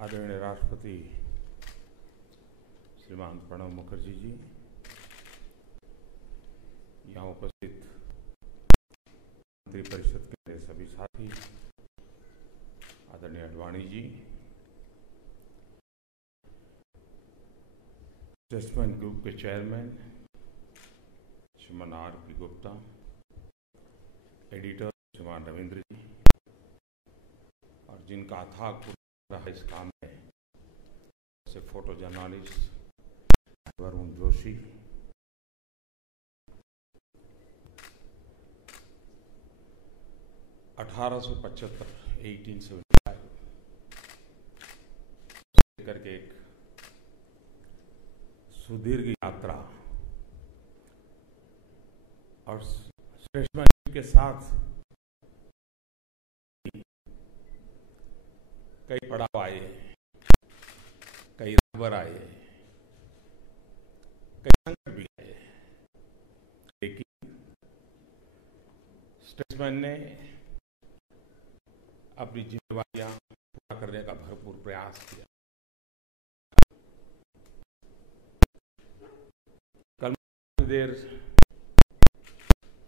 आदरणीय राष्ट्रपति श्रीमान प्रणब मुखर्जी जी, यहाँ उपस्थित मंत्रिपरिषद के मेरे सभी साथी, आदरणीय अडवाणी जी, स्टेट्समैन ग्रुप के चेयरमैन श्रीमान R.P. गुप्ता, एडिटर श्रीमान रविंद्र जी, और जिनका अथाक रहा इस काम में, जैसे फोटो जर्नलिस्ट वरुण जोशी, करके एक सुदीर्घ यात्रा और स्टेट्समैन के साथ कई पड़ाव आए, कई राहबर आए, कई संकट भी आए, लेकिन स्टेट्समैन ने अपनी जिम्मेदारियां पूरा करने का भरपूर प्रयास किया। कल देर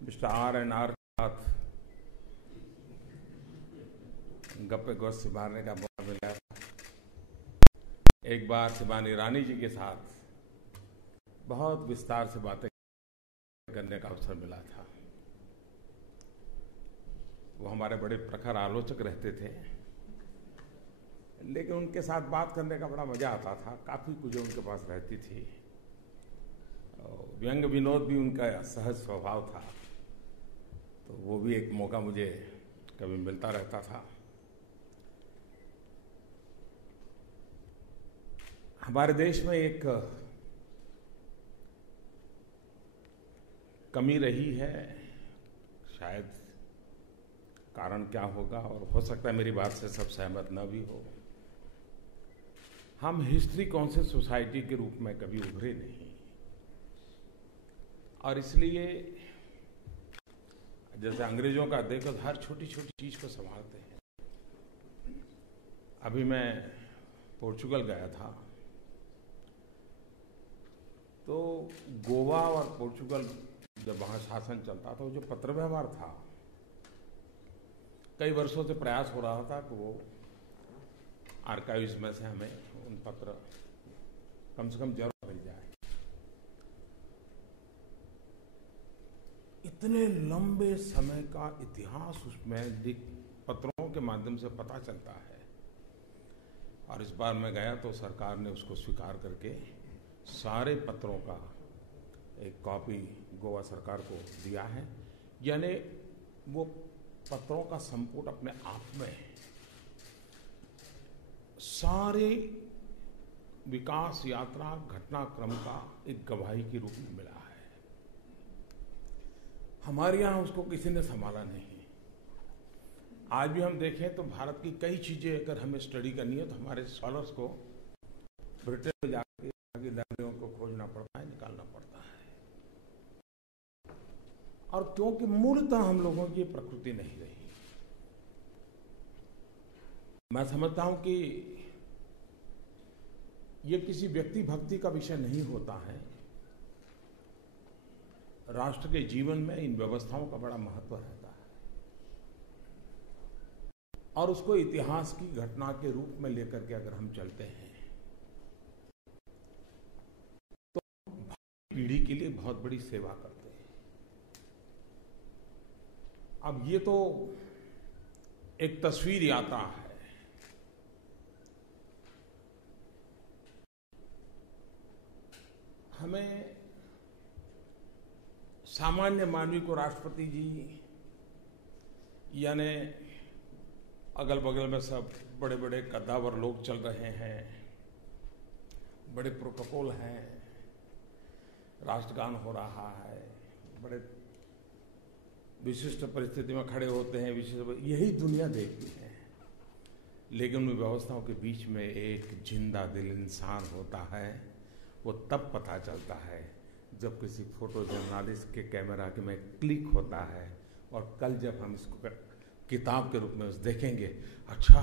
मिस्टर R&R के साथ गप्पे गोष्ठी मारने का मौका मिला था। एक बार श्रीमान ईरानी जी के साथ बहुत विस्तार से बातें करने का अवसर मिला था। वो हमारे बड़े प्रखर आलोचक रहते थे, लेकिन उनके साथ बात करने का बड़ा मजा आता था। काफी कुछ उनके पास रहती थी, व्यंग विनोद भी उनका सहज स्वभाव था, तो वो भी एक मौका मुझे कभी मिलता रहता था। हमारे देश में एक कमी रही है, शायद कारण क्या होगा, और हो सकता है मेरी बात से सब सहमत न भी हो। हम हिस्ट्री कॉन्शियस सोसाइटी के रूप में कभी उभरे नहीं, और इसलिए जैसे अंग्रेजों का देखो हर छोटी छोटी चीज को संभालते हैं। अभी मैं पोर्चुगल गया था, तो गोवा और पोर्चुगल जब वहां शासन चलता था, जो पत्र व्यवहार था, कई वर्षों से प्रयास हो रहा था कि वो आर्काइव्स में से हमें उन पत्र कम से कम जरूर मिल जाए। इतने लंबे समय का इतिहास उसमें पत्रों के माध्यम से पता चलता है, और इस बार मैं गया तो सरकार ने उसको स्वीकार करके सारे पत्रों का एक कॉपी गोवा सरकार को दिया है। यानी वो पत्रों का संपुट अपने आप में सारे विकास यात्रा घटनाक्रम का एक गवाही के रूप में मिला है। हमारे यहाँ उसको किसी ने संभाला नहीं। आज भी हम देखें तो भारत की कई चीजें अगर हमें स्टडी करनी है तो हमारे स्कॉलर्स को ब्रिटेन में जाकर लाइब्रेरियों को खोजना पड़ता है, निकालना पड़ता है। और क्योंकि मूलतः हम लोगों की प्रकृति नहीं रही। मैं समझता हूं कि ये किसी व्यक्ति भक्ति का विषय नहीं होता है। राष्ट्र के जीवन में इन व्यवस्थाओं का बड़ा महत्व रहता है, और उसको इतिहास की घटना के रूप में लेकर के अगर हम चलते हैं तो पीढ़ी के लिए बहुत बड़ी सेवा करते हैं। अब ये तो एक तस्वीर यात्रा है। हमें सामान्य मानवी को राष्ट्रपति जी, यानी अगल बगल में सब बड़े बड़े कद्दावर लोग चल रहे हैं, बड़े प्रोटोकॉल हैं, राष्ट्रगान हो रहा है, बड़े विशिष्ट परिस्थिति में खड़े होते हैं, विशिष्ट यही दुनिया देखती है। लेकिन उन व्यवस्थाओं के बीच में एक जिंदा दिल इंसान होता है। वो तब पता चलता है जब किसी फोटो जर्नलिस्ट के कैमरा के में क्लिक होता है, और कल जब हम इसको किताब के रूप में देखेंगे, अच्छा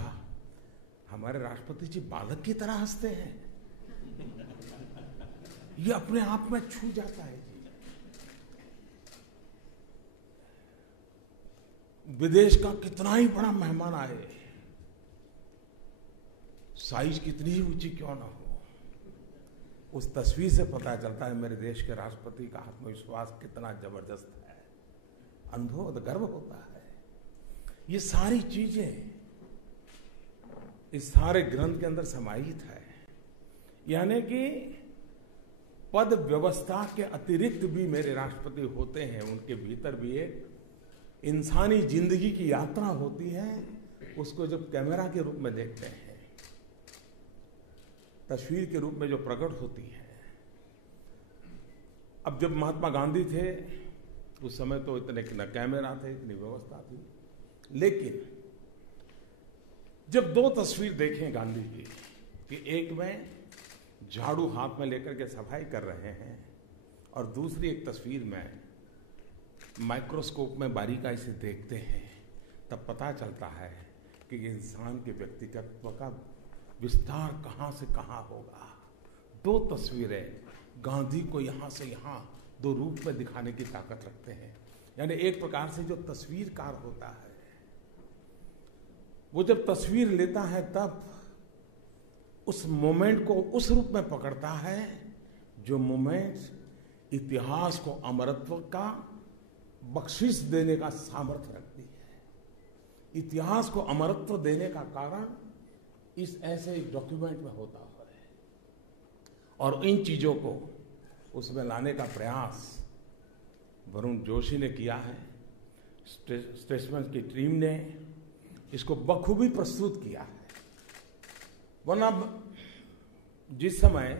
हमारे राष्ट्रपति जी बालक की तरह हंसते हैं। ये अपने आप में छू जाता है जी। विदेश का कितना ही बड़ा मेहमान आए, साइज कितनी ही ऊंची क्यों ना हो, उस तस्वीर से पता चलता है मेरे देश के राष्ट्रपति का आत्मविश्वास कितना जबरदस्त है। अनुभव गर्व होता है। ये सारी चीजें इस सारे ग्रंथ के अंदर समाहित है। यानी कि पद व्यवस्था के अतिरिक्त भी मेरे राष्ट्रपति होते हैं, उनके भीतर भी एक इंसानी जिंदगी की यात्रा होती है। उसको जब कैमरा के रूप में देखते हैं, तस्वीर के रूप में जो प्रकट होती है। अब जब महात्मा गांधी थे उस समय तो इतने न कैमरा थे, इतनी व्यवस्था थी, लेकिन जब दो तस्वीर देखें गांधी की कि एक में झाड़ू हाथ में लेकर के सफाई कर रहे हैं और दूसरी एक तस्वीर में माइक्रोस्कोप में बारीकाई से देखते हैं, तब पता चलता है कि इंसान के व्यक्तित्व का विस्तार कहां से कहां होगा। दो तस्वीरें गांधी को यहां से यहां दो रूप में दिखाने की ताकत रखते हैं। यानी एक प्रकार से जो तस्वीरकार होता है वो जब तस्वीर लेता है तब उस मोमेंट को उस रूप में पकड़ता है जो मोमेंट इतिहास को अमरत्व का बख्शिश देने का सामर्थ्य रखती है। इतिहास को अमरत्व देने का कारण इस ऐसे एक डॉक्यूमेंट में होता है और इन चीजों को उसमें लाने का प्रयास वरुण जोशी ने किया है। स्टेट्समैन की टीम ने इसको बखूबी प्रस्तुत किया है। वरना जिस समय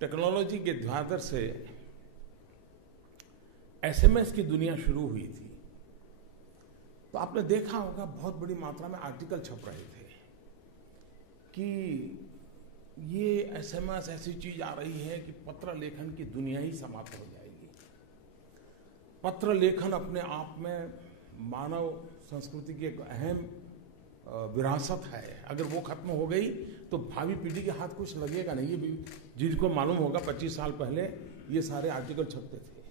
टेक्नोलॉजी के द्वार से एसएमएस की दुनिया शुरू हुई थी तो आपने देखा होगा बहुत बड़ी मात्रा में आर्टिकल छप रहे थे कि ये एसएमएस ऐसी चीज आ रही है कि पत्र लेखन की दुनिया ही समाप्त हो जाएगी। पत्र लेखन अपने आप में मानव संस्कृति की एक अहम विरासत है। अगर वो खत्म हो गई तो भावी पीढ़ी के हाथ कुछ लगेगा नहीं। ये जिनको मालूम होगा 25 साल पहले ये सारे आर्टिकल छपते थे,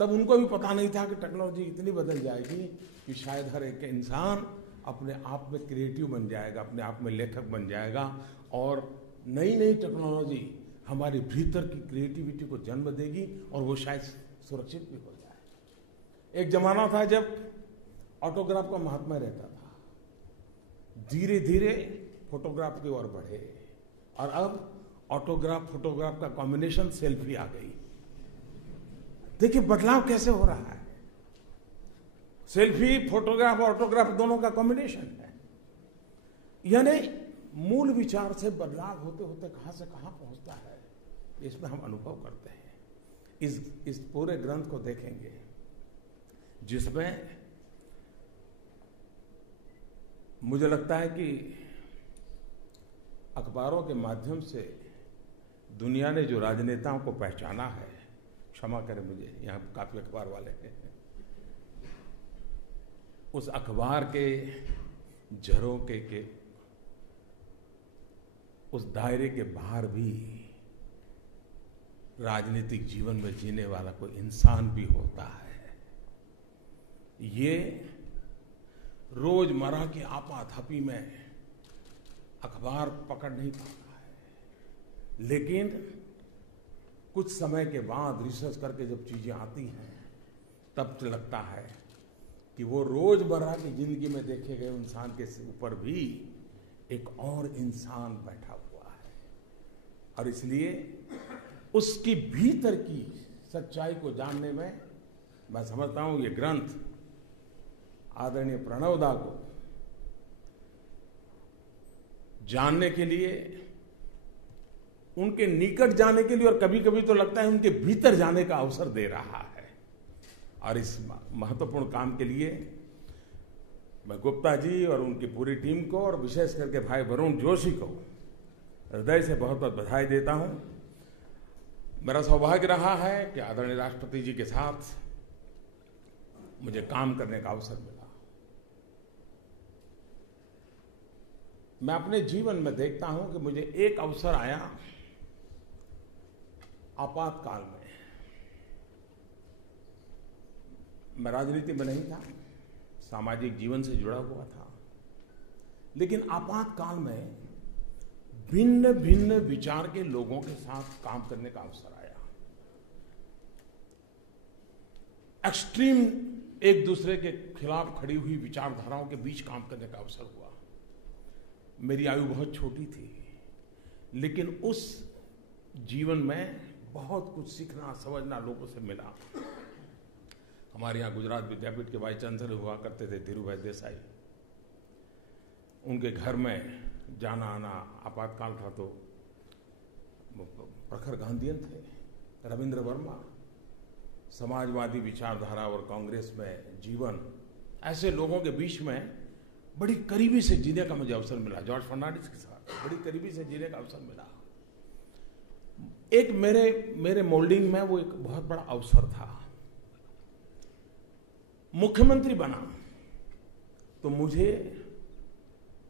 तब उनको भी पता नहीं था कि टेक्नोलॉजी इतनी बदल जाएगी कि शायद हर एक इंसान अपने आप में क्रिएटिव बन जाएगा, अपने आप में लेखक बन जाएगा और नई नई टेक्नोलॉजी हमारे भीतर की क्रिएटिविटी को जन्म देगी और वो शायद सुरक्षित भी हो जाए। एक जमाना था जब ऑटोग्राफ का महात्मा रहता था, धीरे धीरे फोटोग्राफ की ओर बढ़े और अब ऑटोग्राफ फोटोग्राफ का कॉम्बिनेशन सेल्फी आ गई। देखिए बदलाव कैसे हो रहा है। सेल्फी, फोटोग्राफ, ऑटोग्राफ दोनों का कॉम्बिनेशन है। यानी मूल विचार से बदलाव होते होते कहां से कहां पहुंचता है, इसमें हम अनुभव करते हैं। इस पूरे ग्रंथ को देखेंगे जिसमें मुझे लगता है कि अखबारों के माध्यम से दुनिया ने जो राजनेताओं को पहचाना है, क्षमा करें मुझे यहाँ काफी अखबार वाले हैं, उस अखबार के झरोखे के उस दायरे के बाहर भी राजनीतिक जीवन में जीने वाला कोई इंसान भी होता है। ये रोजमर्रा की आपाधापी में अखबार पकड़ नहीं पाता है, लेकिन कुछ समय के बाद रिसर्च करके जब चीजें आती हैं तब तो लगता है कि वो रोजमर्रा की जिंदगी में देखे गए इंसान के ऊपर भी एक और इंसान बैठा हुआ है और इसलिए उसकी भीतर की सच्चाई को जानने में मैं समझता हूं ये ग्रंथ आदरणीय प्रणव दा को जानने के लिए, उनके निकट जाने के लिए और कभी कभी तो लगता है उनके भीतर जाने का अवसर दे रहा है। और इस महत्वपूर्ण काम के लिए मैं गुप्ता जी और उनकी पूरी टीम को और विशेष करके भाई वरुण जोशी को हृदय से बहुत बहुत बधाई देता हूं। मेरा सौभाग्य रहा है कि आदरणीय राष्ट्रपति जी के साथ मुझे काम करने का अवसर मिला। मैं अपने जीवन में देखता हूं कि मुझे एक अवसर आया आपातकाल में। मैं राजनीति में नहीं था, सामाजिक जीवन से जुड़ा हुआ था, लेकिन आपातकाल में भिन्न भिन्न विचार के लोगों के साथ काम करने का अवसर आया। एक्सट्रीम एक दूसरे के खिलाफ खड़ी हुई विचारधाराओं के बीच काम करने का अवसर हुआ। मेरी आयु बहुत छोटी थी, लेकिन उस जीवन में बहुत कुछ सीखना समझना लोगों से मिला। हमारे यहाँ गुजरात विद्यापीठ के वाइस चांसलर हुआ करते थे धीरूभाई देसाई। उनके घर में जाना आना, आपातकाल था तो प्रखर गांधीयन थे। रविंद्र वर्मा, समाजवादी विचारधारा और कांग्रेस में जीवन, ऐसे लोगों के बीच में बड़ी करीबी से जीने का मुझे अवसर मिला। जॉर्ज फर्नांडिस के साथ बड़ी करीबी से जीने का अवसर मिला। एक मेरे मोल्डिंग में वो एक बहुत बड़ा अवसर था। मुख्यमंत्री बना तो मुझे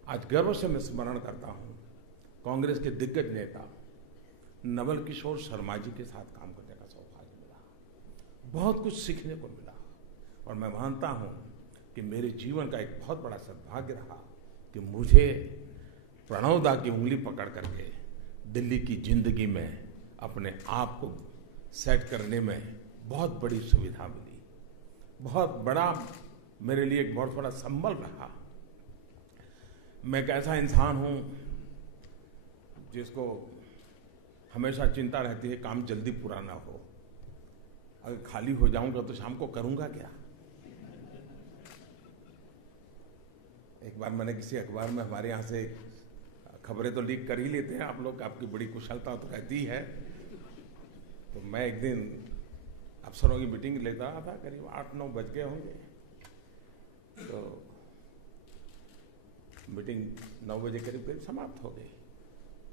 आज गर्व से मैं स्मरण करता हूं, कांग्रेस के दिग्गज नेता नवल किशोर शर्मा जी के साथ काम करने का सौभाग्य मिला। बहुत कुछ सीखने को मिला और मैं मानता हूं कि मेरे जीवन का एक बहुत बड़ा सद्भाग्य रहा कि मुझे प्रणव दा की उंगली पकड़ करके दिल्ली की जिंदगी में अपने आप को सेट करने में बहुत बड़ी सुविधा मिली। बहुत बड़ा मेरे लिए एक बहुत बड़ा संबल रहा। मैं एक ऐसा इंसान हूं जिसको हमेशा चिंता रहती है काम जल्दी पूरा ना हो। अगर खाली हो जाऊंगा तो शाम को करूंगा क्या। एक बार मैंने किसी अखबार में, हमारे यहाँ से खबरें तो लीक कर ही लेते हैं आप लोग, आपकी बड़ी कुशलता तो रहती है। तो मैं एक दिन अफसरों की मीटिंग लेता रहा था, करीब 8-9 बज गए होंगे। तो मीटिंग 9 बजे करीब समाप्त हो गई।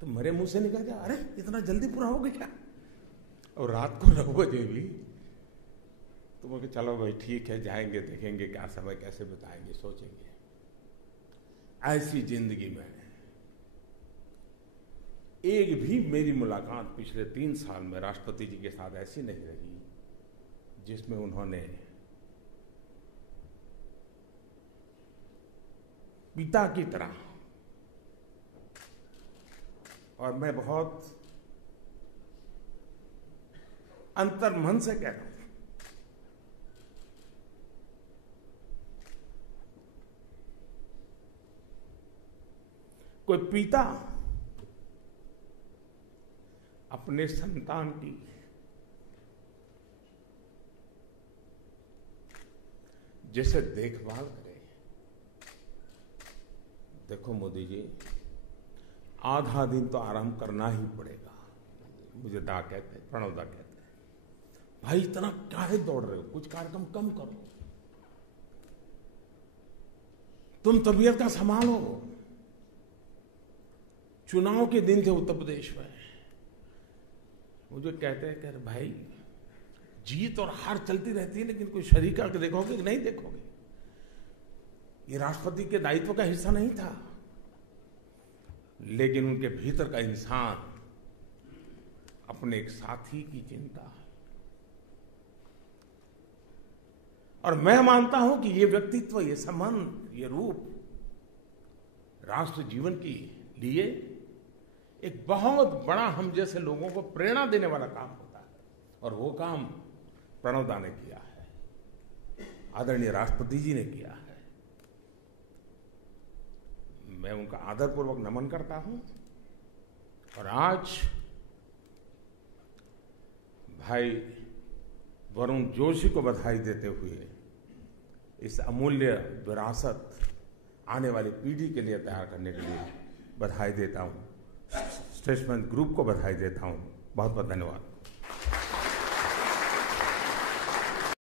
तो मेरे मुंह से निकल गया, अरे इतना जल्दी पूरा हो गया, और रात को 9 बजे भी। तो मैं कहा चलो भाई ठीक है, जाएंगे देखेंगे क्या समय कैसे बिताएंगे, सोचेंगे। ऐसी जिंदगी में एक भी मेरी मुलाकात पिछले 3 साल में राष्ट्रपति जी के साथ ऐसी नहीं रही जिसमें उन्होंने पिता की तरह, और मैं बहुत अंतर्मन से कह रहा हूं, कोई पिता अपने संतान की जैसे देखभाल करे। देखो मोदी जी, आधा दिन तो आराम करना ही पड़ेगा। मुझे दा कहते हैं, प्रणव दा कहते हैं, भाई इतना काहे दौड़ रहे हो, कुछ कार्यक्रम कम करो, तुम तबीयत का संभालो। चुनाव के दिन थे उत्तर प्रदेश में, मुझे कहते हैं कि भाई जीत और हार चलती रहती है, लेकिन कोई शरीक करके देखोगे कि नहीं देखोगे। ये राष्ट्रपति के दायित्व का हिस्सा नहीं था, लेकिन उनके भीतर का इंसान, अपने एक साथी की चिंता। और मैं मानता हूं कि ये व्यक्तित्व, ये संबंध, ये रूप राष्ट्र जीवन के लिए एक बहुत बड़ा, हम जैसे लोगों को प्रेरणा देने वाला काम होता है। और वो काम प्रणव दा ने किया है, आदरणीय राष्ट्रपति जी ने किया है। मैं उनका आदरपूर्वक नमन करता हूं। और आज भाई वरुण जोशी को बधाई देते हुए इस अमूल्य विरासत आने वाली पीढ़ी के लिए तैयार करने के लिए बधाई देता हूं। स्टेट्समैन ग्रुप को बधाई देता हूं। बहुत बहुत धन्यवाद।